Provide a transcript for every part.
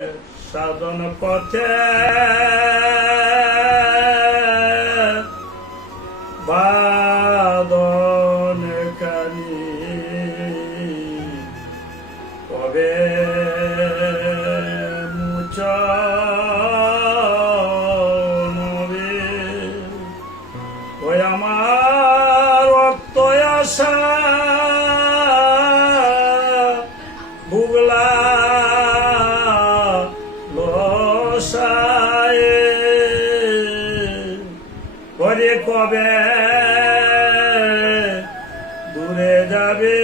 সাধন পথে বাদন কানি কবে মুচনবে ওই আমার রক্ত আশা বুগলা পরে কবে দূরে যাবে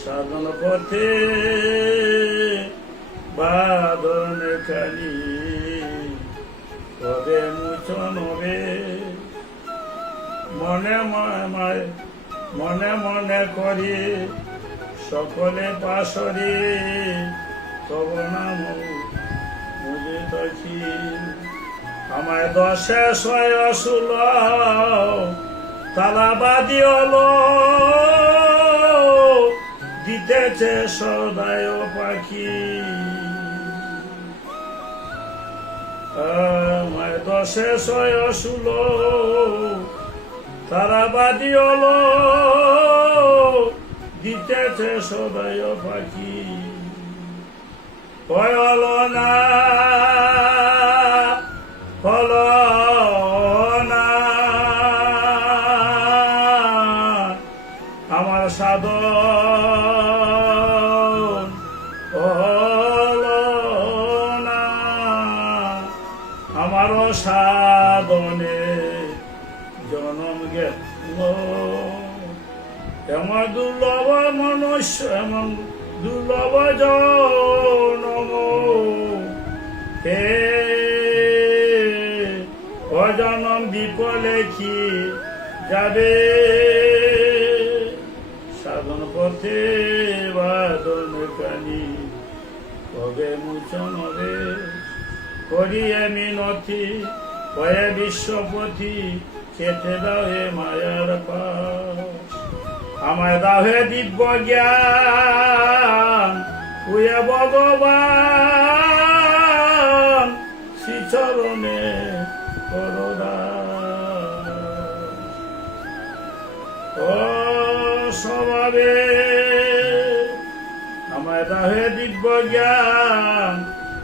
সাধন পথে বাদন খালি কবে মুচন হবে মনে মনে মনে করি সকলে পাশরি তব নাম বুঝিতেছি আমায় 10 16 তালাবাদি হলো দিতেছে সদায় পাখি আমায় 10 16 তালাবাদি হলো দিতেছে সদায় পাখি হলো না হলো না আমার সাধন হলো না আমার সাধনে জনম গেল এমন দুর্লভ মনুষ্য এমন দুর্লভ জনম হে অজনম বিপলে কি যাবে সাধন পথে বাদন কানি কবে মুচন হবে করিয়ে মিনতি হয়ে বিশ্বপতি খেতে দাও হে মায়ার পাশ আমায় দাও হে দিব্য জ্ঞান উয়ে ভগবান শ্রীচরণে স্বভাবে আমায় দাহে দিব্য জ্ঞান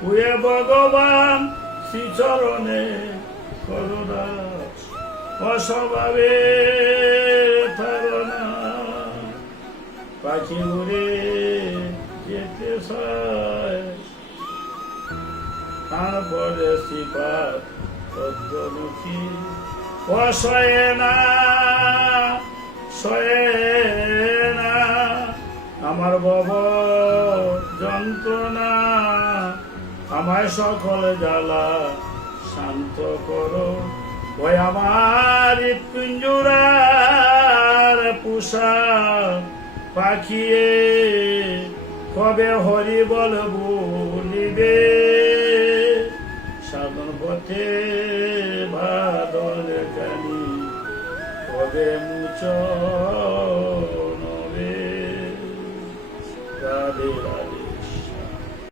উয়ে ভগবান শ্রীচরণে করদাস অস্বভাবে ধারণা পাখি উড়ে যেতে চায় তারপরে শ্রীপাদ পদ্মমুখী অসয়ে না সয়ে না আমার ভব যন্ত্রণা আমায় সকল জ্বালা শান্ত করো ওই আমার পিঞ্জুরার পুষা পাখিয়ে কবে হরি বল বলিবে সাধন পথে বাদন কানি কবে মুচন হবে রাধে রাধে।